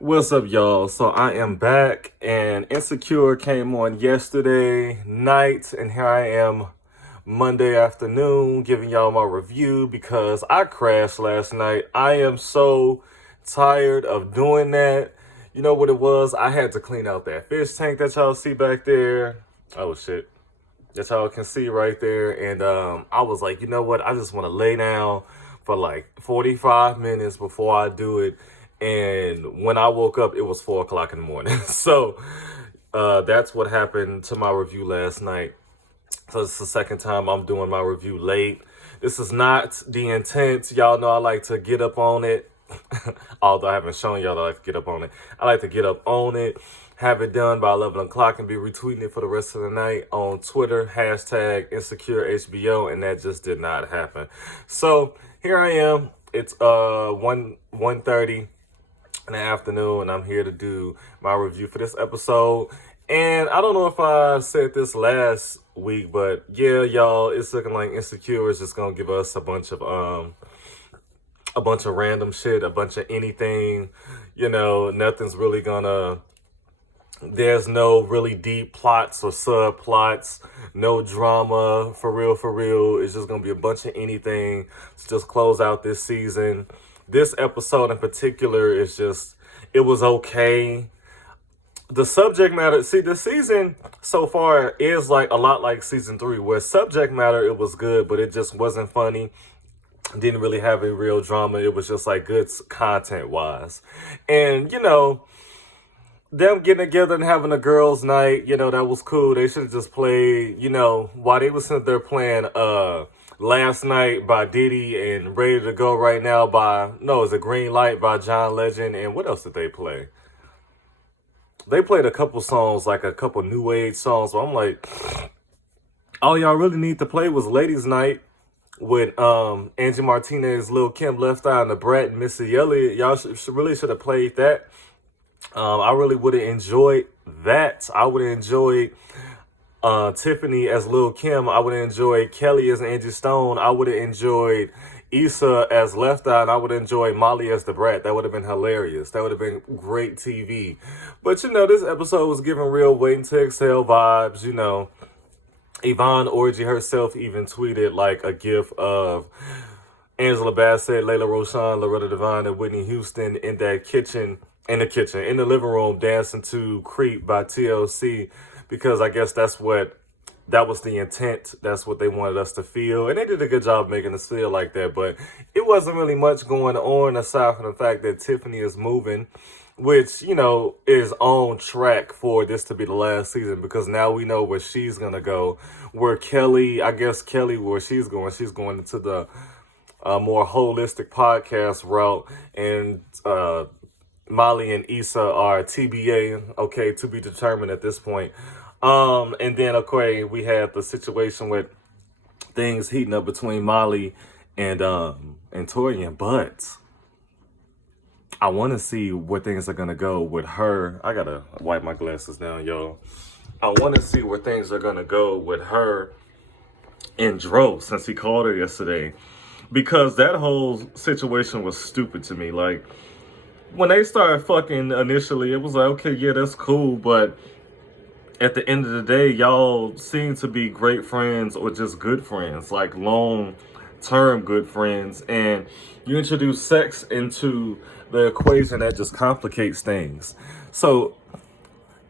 What's up, y'all? So I am back, and Insecure came on yesterday night, and here I am Monday afternoon giving y'all my review because I crashed last night. I am so tired of doing that. You know what it was? I had to clean out that fish tank that y'all see back there. Oh shit. That y'all can see right there. And I was like, you know what? I just want to lay down for like 45 minutes before I do it. And when I woke up, it was 4 o'clock in the morning. So that's what happened to my review last night. So it's the second time I'm doing my review late. This is not the intent. Y'all know I like to get up on it. Although I haven't shown y'all that I like to get up on it. I like to get up on it, have it done by 11 o'clock, and be retweeting it for the rest of the night on Twitter, hashtag InsecureHBO, and that just did not happen. So here I am. It's 1:30 in the afternoon, and I'm here to do my review for this episode. And I don't know if I said this last week, but yeah, y'all, it's looking like Insecure is just gonna give us a bunch of random shit, a bunch of anything. You know, nothing's really gonna. There's no really deep plots or subplots, no drama, for real, for real. It's just gonna be a bunch of anything to just close out this season. This episode in particular is just, it was okay. The subject matter, see, the season so far is like a lot like season 3, where subject matter, it was good, but it just wasn't funny. Didn't really have a real drama. It was just like good content wise. And, you know, them getting together and having a girls' night, you know, that was cool. They should have just played, you know, while they was sitting there playing Last Night by Diddy and Ready to Go Right Now by, no, it's a Green Light by John Legend. And what else did they play? They played a couple songs, like a couple new age songs. So I'm like, all y'all really need to play was Ladies Night with Angie Martinez, Lil Kim, Left Eye, and the Brat, and Missy Elliott. Y'all really should have played that. I really would have enjoyed that. I would have enjoyed Tiffany as Lil Kim. I would have enjoyed Kelly as Angie Stone. I would have enjoyed Issa as Left Eye, and I would have enjoyed Molly as the Brat. That would have been hilarious. That would have been great TV. But, you know, this episode was giving real Waiting to Exhale vibes. You know, Yvonne Orji herself even tweeted like a gif of Angela Bassett, Layla Roshan, Loretta Devine, and Whitney Houston in that in the living room, dancing to Creep by TLC, because I guess that was the intent. That's what they wanted us to feel. And they did a good job making us feel like that. But it wasn't really much going on aside from the fact that Tiffany is moving, which, you know, is on track for this to be the last season, because now we know where she's going to go. Where Kelly, where she's going into the more holistic podcast route. And Molly and Issa are TBA, okay, to be determined at this point. And then, okay, we had the situation with things heating up between Molly and Torian, but I want to see where things are going to go with her. I got to wipe my glasses down, y'all. I want to see where things are going to go with her and Dro, since he called her yesterday. Because that whole situation was stupid to me. Like, when they started fucking initially, it was like, okay, yeah, that's cool. But at the end of the day, y'all seem to be great friends or just good friends, like long-term good friends. And you introduce sex into the equation, that just complicates things. So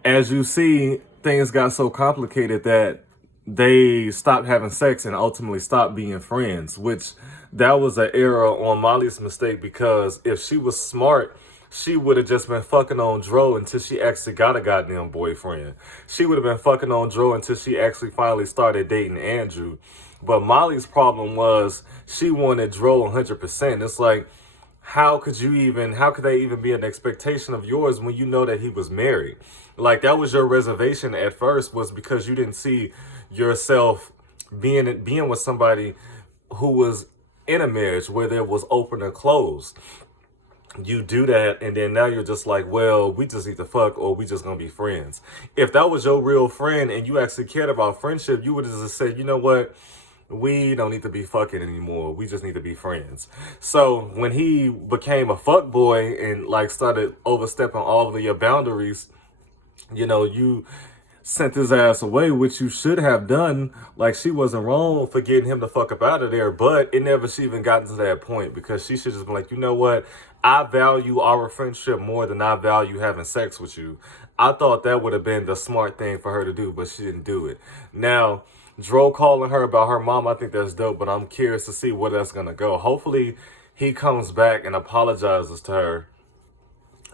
as you see, things got so complicated that they stopped having sex and ultimately stopped being friends, which that was an error on Molly's mistake, because if she was smart, she would have just been fucking on Dro until she actually got a goddamn boyfriend. She would have been fucking on Dro until she actually finally started dating Andrew. But Molly's problem was she wanted Dro 100%. It's like, how could they even be an expectation of yours when you know that he was married? Like, that was your reservation at first, was because you didn't see yourself being with somebody who was in a marriage where there was open and closed. You do that, and then now you're just like, well, we just need to fuck, or we just gonna be friends. If that was your real friend and you actually cared about friendship, you would have just said, you know what, we don't need to be fucking anymore. We just need to be friends. So when he became a fuck boy and like started overstepping all of your boundaries, you sent his ass away, which you should have done. Like, she wasn't wrong for getting him the fuck up out of there, but it never should even gotten to that point, because she should just be like, you know what? I value our friendship more than I value having sex with you. I thought that would have been the smart thing for her to do, but she didn't do it. Now, Dro calling her about her mom, I think that's dope, but I'm curious to see where that's going to go. Hopefully, he comes back and apologizes to her.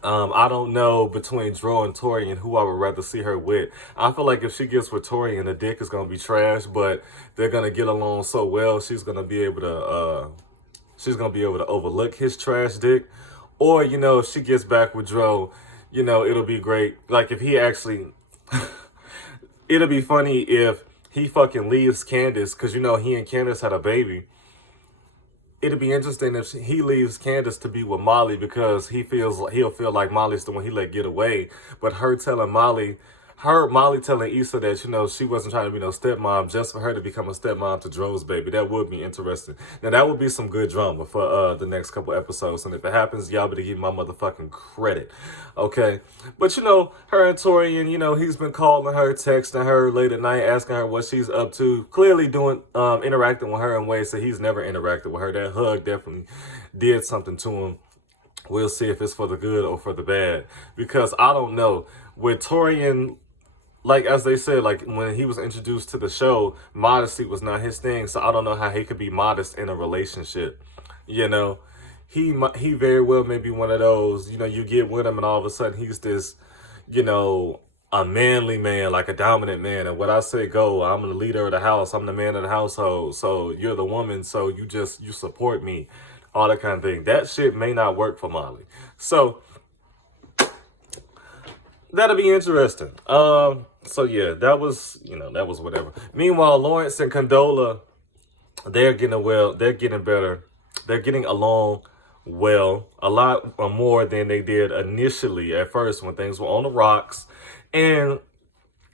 I don't know between Dro and Torian who I would rather see her with. I feel like if she gets with Torian, the dick is gonna be trash, but they're gonna get along so well. She's gonna be able to overlook his trash dick. Or if she gets back with Dro, it'll be great. Like if he actually, it'll be funny if he fucking leaves Candace, because he and Candace had a baby. It'd be interesting if he leaves Candace to be with Molly, because he'll feel like Molly's the one he let get away. But Molly telling Issa that, she wasn't trying to be no stepmom just for her to become a stepmom to Dro's baby. That would be interesting. Now, that would be some good drama for the next couple episodes. And if it happens, y'all better give my motherfucking credit. Okay? But, her and Torian, he's been calling her, texting her late at night, asking her what she's up to. Clearly interacting with her in ways that he's never interacted with her. That hug definitely did something to him. We'll see if it's for the good or for the bad. Because I don't know. With Torian, like, as they said, like, when he was introduced to the show, modesty was not his thing. So I don't know how he could be modest in a relationship. He very well may be one of those, you get with him and all of a sudden he's this, a manly man, like a dominant man. And what I say go, I'm the leader of the house. I'm the man of the household. So you're the woman. So you support me. All that kind of thing. That shit may not work for Molly. So that'll be interesting. So yeah, that was whatever. Meanwhile, Lawrence and Condola, they're getting better. They're getting along well, a lot more than they did initially at first when things were on the rocks. And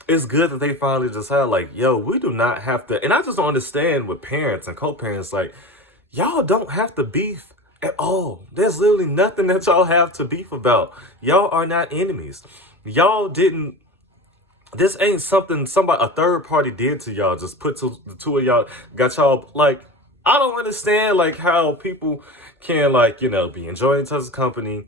it's good that they finally decided, like, yo, we do not have to. And I just don't understand with parents and co-parents, like, y'all don't have to beef at all. There's literally nothing that y'all have to beef about. Y'all are not enemies. Y'all didn't. This ain't something a third party did to y'all. Just put the two of y'all, got y'all, like, I don't understand, like, how people can, like, be enjoying each other's company,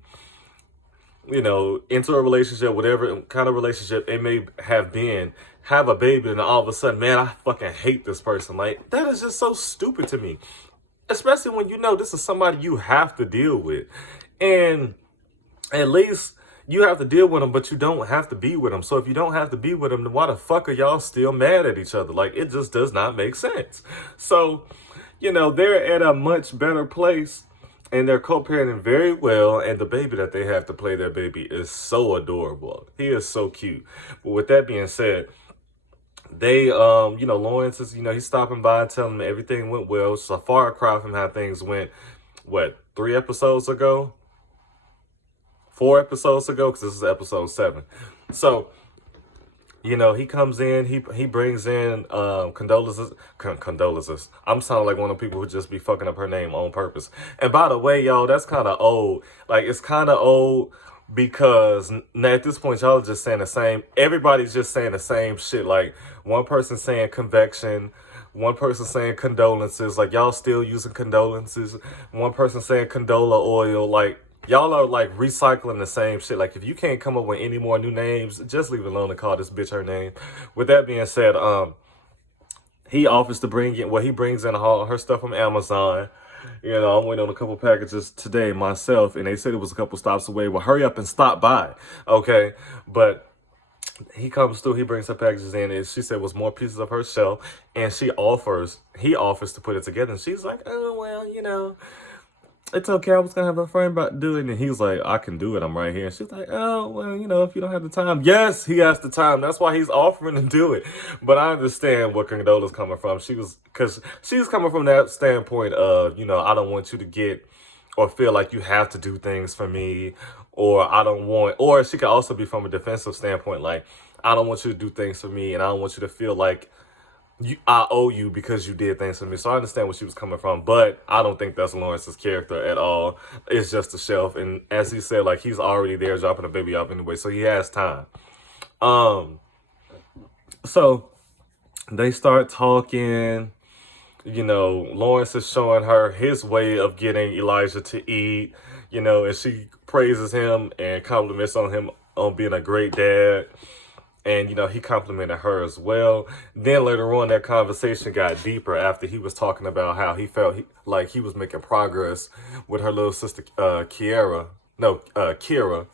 into a relationship, whatever kind of relationship it may have been, have a baby, and all of a sudden, man, I fucking hate this person. Like, that is just so stupid to me. Especially when this is somebody you have to deal with. And at least you have to deal with them, but you don't have to be with them. So if you don't have to be with them, then why the fuck are y'all still mad at each other? Like, it just does not make sense. So, they're at a much better place, and they're co-parenting very well, and the baby that they have to play their baby is so adorable. He is so cute. But with that being said, they, Lawrence is, he's stopping by and telling them everything went well. It's a far cry from how things went, 3 episodes ago? 4 episodes ago, because this is episode 7. So, he comes in, he brings in condolences. I'm sounding like one of the people who just be fucking up her name on purpose. And by the way, y'all, that's kind of old. Like, it's kind of old because now at this point, y'all are just saying the same. Everybody's just saying the same shit. Like, one person saying convection, one person saying condolences. Like, y'all still using condolences. One person saying condola oil. Like, y'all are, like, recycling the same shit. Like, if you can't come up with any more new names, just leave it alone and call this bitch her name. With that being said, he offers to bring in, he brings in all her stuff from Amazon. I'm waiting on a couple packages today myself, and they said it was a couple stops away. Well, hurry up and stop by, okay? But he comes through, he brings her packages in, and she said it was more pieces of her shelf, and he offers to put it together, and she's like, oh, well, it's okay, I was going to have a friend about to do it. And he was like, I can do it, I'm right here. And she's like, oh, well, if you don't have the time. Yes, he has the time. That's why he's offering to do it. But I understand where Condola's coming from. Because she's coming from that standpoint of, I don't want you to get or feel like you have to do things for me. Or she could also be from a defensive standpoint. Like, I don't want you to do things for me. And I don't want you to feel like I owe you because you did things for me. So I understand where she was coming from, but I don't think that's Lawrence's character at all. It's just a shelf. And as he said, like, he's already there dropping the baby off anyway, so he has time. Um, so they start talking. You know, Lawrence is showing her his way of getting Elijah to eat, you know, and she praises him and compliments on him on being a great dad. And, you know, he complimented her as well. Then later on, that conversation got deeper after he was talking about how he felt like he was making progress with her little sister, Keira. Keira.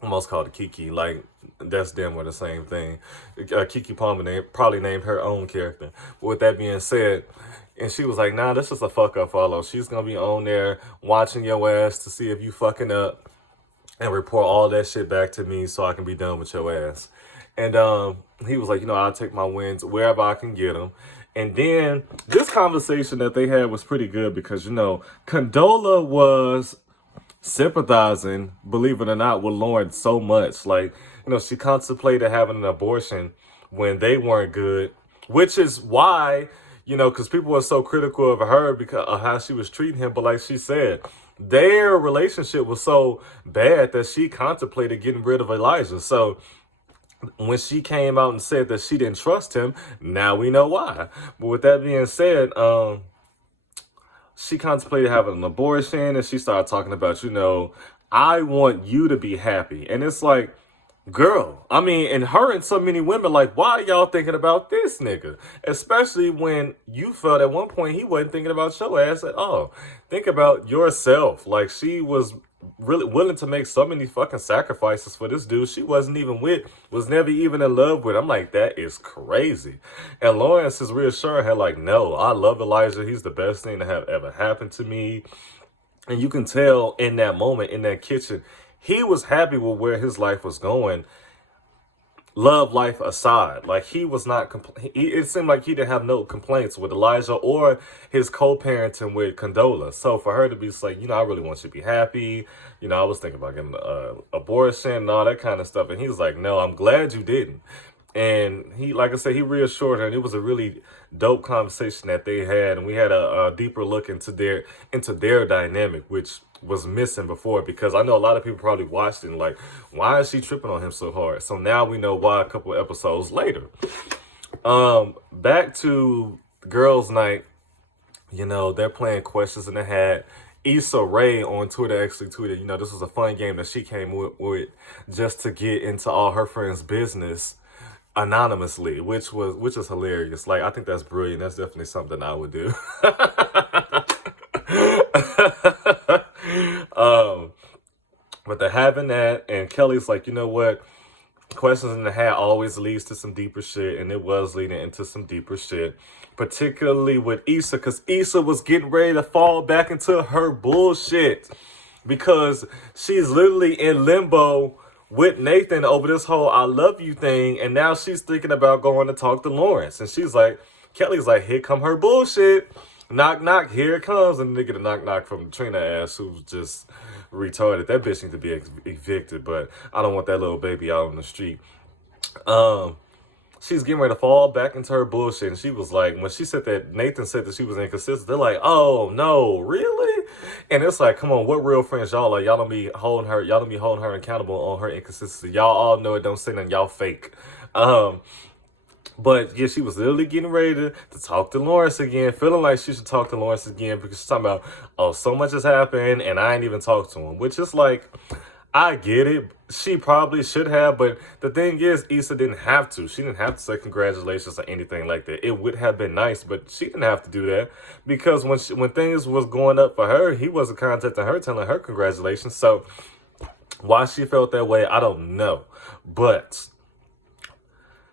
Almost called her Kiki. Like, that's damn well the same thing. Kiki Palmer probably named her own character. But with that being said, and she was like, nah, this is a fuck up follow. She's going to be on there watching your ass to see if you fucking up and report all that shit back to me so I can be done with your ass. And he was like, you know, I'll take my wins wherever I can get them. And then this conversation that they had was pretty good because, you know, Condola was sympathizing, believe it or not, with Lauren so much. Like, you know, she contemplated having an abortion when they weren't good, which is why, you know, because people were so critical of her because of how she was treating him. But like she said, their relationship was so bad that she contemplated getting rid of Elijah. So when she came out and said that she didn't trust him, now we know why. But with that being said, she contemplated having an abortion and she started talking about, you know, I want you to be happy. And it's like, girl, I mean, and her and so many women, like, why are y'all thinking about this nigga? Especially when you felt at one point he wasn't thinking about your ass at all. Think about yourself. Like, she was really willing to make so many fucking sacrifices for this dude she wasn't even with, was never even in love with. I'm like, that is crazy. And Lawrence is reassuring her, like, no, I love Elijah. He's the best thing to have ever happened to me. And you can tell in that moment, in that kitchen, he was happy with where his life was going. Love life aside, like he was not, it seemed like he didn't have no complaints with Elijah or his co-parenting with Condola. So for her to be like, you know, I really want you to be happy. You know, I was thinking about getting abortion and all that kind of stuff. And he was like, no, I'm glad you didn't. And he, like I said, he reassured her, and it was a really dope conversation that they had. And we had a deeper look into their dynamic, which was missing before, because I know a lot of people probably watched it and like, why is she tripping on him so hard? So now we know why a couple of episodes later. Back to girls' night, you know, they're playing questions in the hat. Issa Rae on Twitter actually tweeted, you know, this was a fun game that she came with just to get into all her friends' business anonymously, which is hilarious. Like, I think that's brilliant. That's definitely something I would do. But they're having that, and Kelly's like, you know what? Questions in the hat always leads to some deeper shit, and it was leading into some deeper shit, particularly with Issa, because Issa was getting ready to fall back into her bullshit because she's literally in limbo with Nathan over this whole I love you thing, and now she's thinking about going to talk to Lawrence, and she's like, Kelly's like, here come her bullshit. Knock, knock, here it comes. And they get a knock, knock from Trina ass, who's just retarded. That bitch needs to be evicted, but I don't want that little baby out on the street. She's getting ready to fall back into her bullshit. And she was like, when she said that, Nathan said that she was inconsistent, they're like, oh, no, really? And it's like, come on, what real friends y'all are? Y'all don't be holding her accountable on her inconsistency. Y'all all know it, don't say nothing, y'all fake. But yeah, she was literally getting ready to talk to Lawrence again, feeling like she should talk to Lawrence again because she's talking about, oh, so much has happened and I ain't even talked to him, which is like, I get it. She probably should have, but the thing is, Issa didn't have to. She didn't have to say congratulations or anything like that. It would have been nice, but she didn't have to do that because when things was going up for her, he wasn't contacting her, telling her congratulations. So why she felt that way, I don't know. But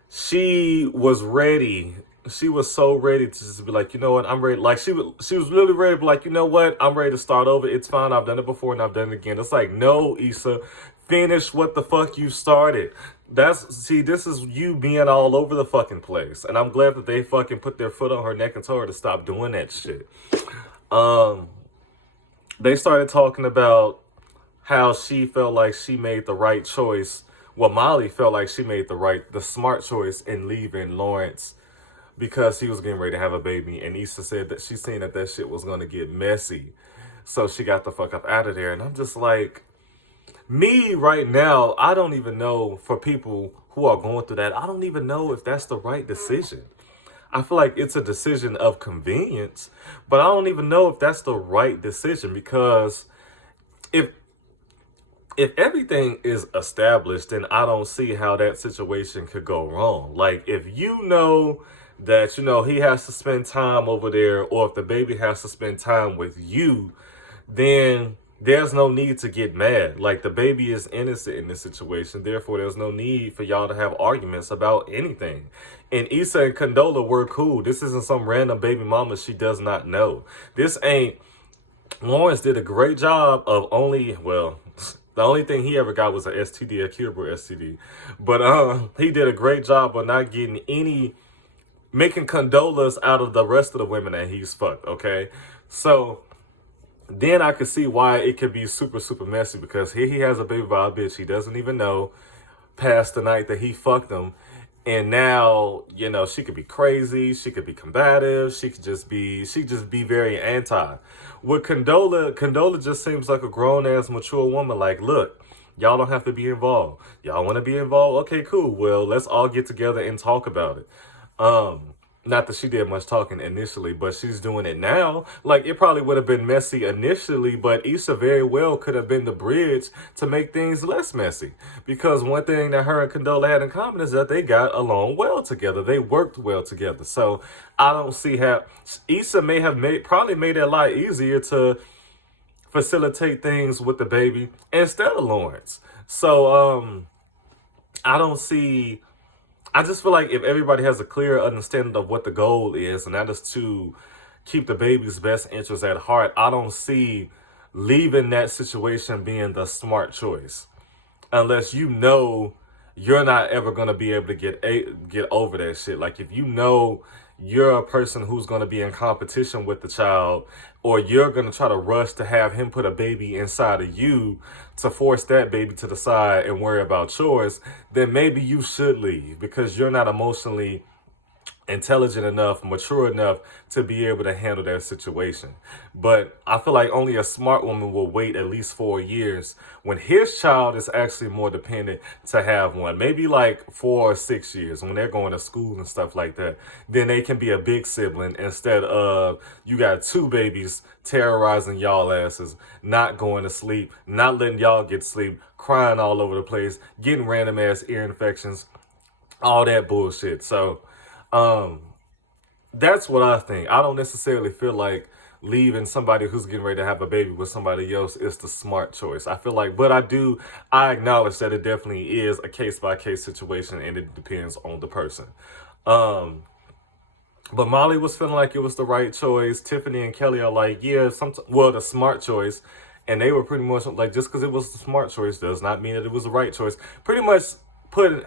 she was ready. She was so ready to just be like, you know what, I'm ready. Like, she was really ready to be like, you know what, I'm ready to start over. It's fine. I've done it before and I've done it again. It's like, no, Issa, finish what the fuck you started. This is you being all over the fucking place. And I'm glad that they fucking put their foot on her neck and told her to stop doing that shit. They started talking about how she felt like she made the right choice. Well, Molly felt like she made the smart choice in leaving Lawrence because he was getting ready to have a baby. And Issa said that she seen that shit was going to get messy. So she got the fuck up out of there. And I'm just like, me right now, I don't even know, for people who are going through that, I don't even know if that's the right decision. I feel like it's a decision of convenience, but I don't even know if that's the right decision, because if everything is established, then I don't see how that situation could go wrong. Like, if you know that, he has to spend time over there, or if the baby has to spend time with you, then there's no need to get mad. Like, the baby is innocent in this situation. Therefore, there's no need for y'all to have arguments about anything. And Issa and Condola were cool. This isn't some random baby mama she does not know. This ain't... Lawrence did a great job of the only thing he ever got was an STD, a curable STD. But he did a great job of not getting making condolas out of the rest of the women that he's fucked, okay? So then I could see why it could be super, super messy, because here he has a baby by a bitch he doesn't even know past the night that he fucked him. And now, she could be crazy, she could be combative, she could just be very anti. With Condola just seems like a grown-ass, mature woman. Like, look, y'all don't have to be involved. Y'all want to be involved? Okay, cool. Well, let's all get together and talk about it. Not that she did much talking initially, but she's doing it now. Like, it probably would have been messy initially, but Issa very well could have been the bridge to make things less messy. Because one thing that her and Condola had in common is that they got along well together. They worked well together. So I don't see how... Issa may have probably made it a lot easier to facilitate things with the baby instead of Lawrence. So I don't see... I just feel like if everybody has a clear understanding of what the goal is, and that is to keep the baby's best interest at heart, I don't see leaving that situation being the smart choice. Unless you're not ever going to be able to get over that shit. Like, if you're a person who's going to be in competition with the child, or you're going to try to rush to have him put a baby inside of you to force that baby to the side and worry about chores, then maybe you should leave, because you're not emotionally intelligent enough, mature enough to be able to handle that situation. But I feel like only a smart woman will wait at least 4 years when his child is actually more dependent to have one. Maybe like 4 or 6 years when they're going to school and stuff like that. Then they can be a big sibling instead of you got 2 babies terrorizing y'all asses, not going to sleep, not letting y'all get sleep, crying all over the place, getting random ass ear infections, all that bullshit. So that's what I think. I don't necessarily feel like leaving somebody who's getting ready to have a baby with somebody else is the smart choice. I feel like, but I acknowledge that it definitely is a case-by-case situation, and it depends on the person. But Molly was feeling like it was the right choice. Tiffany and Kelly are like, yeah, the smart choice. And they were pretty much like, just because it was the smart choice does not mean that it was the right choice. Pretty much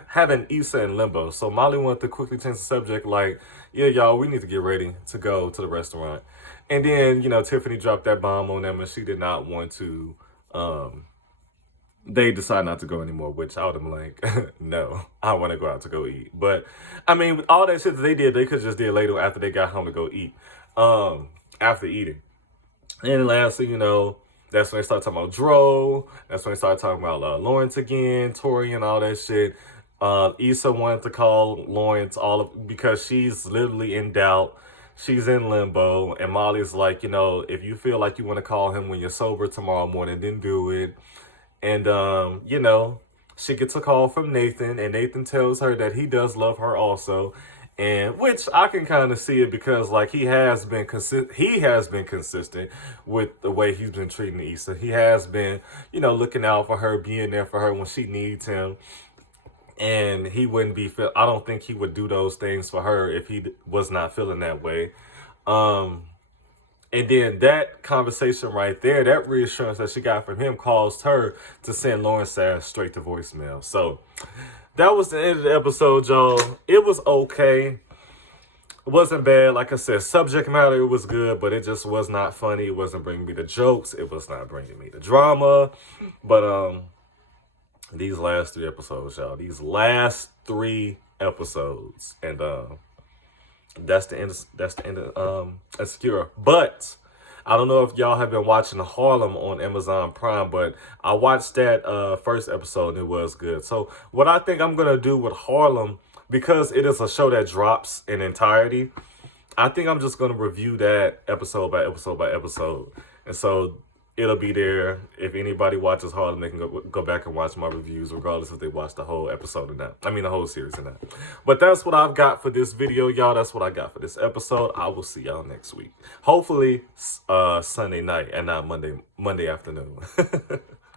having Issa in limbo. So Molly wanted to quickly change the subject, like, yeah, y'all, we need to get ready to go to the restaurant. And then, Tiffany dropped that bomb on them, and she did not want to, they decided not to go anymore, which I would have been like, no, I want to go out to go eat. But, I mean, all that shit that they did, they could just did later after they got home to go eat, after eating. And lastly, that's when they started talking about Dro. That's when they started talking about Lawrence again, Tori, and all that shit. Issa wanted to call Lawrence because she's literally in doubt. She's in limbo. And Molly's like, if you feel like you want to call him when you're sober tomorrow morning, then do it. And, she gets a call from Nathan, and Nathan tells her that he does love her also. And which I can kind of see it, because like he has been consistent with the way he's been treating Issa. He has been, looking out for her, being there for her when she needs him. And he wouldn't I don't think he would do those things for her if he was not feeling that way. And then that conversation right there, that reassurance that she got from him, caused her to send Lawrence ass straight to voicemail. So that was the end of the episode, y'all. It was okay. It wasn't bad. Like I said, subject matter, it was good, but it just was not funny. It wasn't bringing me the jokes. It was not bringing me the drama. But these last 3 episodes, y'all. These last 3 episodes. And That's the end. That's the end of Insecure. But I don't know if y'all have been watching Harlem on Amazon Prime, but I watched that first episode and it was good. So what I think I'm gonna do with Harlem, because it is a show that drops in entirety, I think I'm just gonna review that episode by episode by episode, and so it'll be there. If anybody watches Harlem, they can go back and watch my reviews, regardless if they watch the whole episode or not. I mean, the whole series or not. But that's what I've got for this video, y'all. That's what I got for this episode. I will see y'all next week. Hopefully, Sunday night and not Monday afternoon.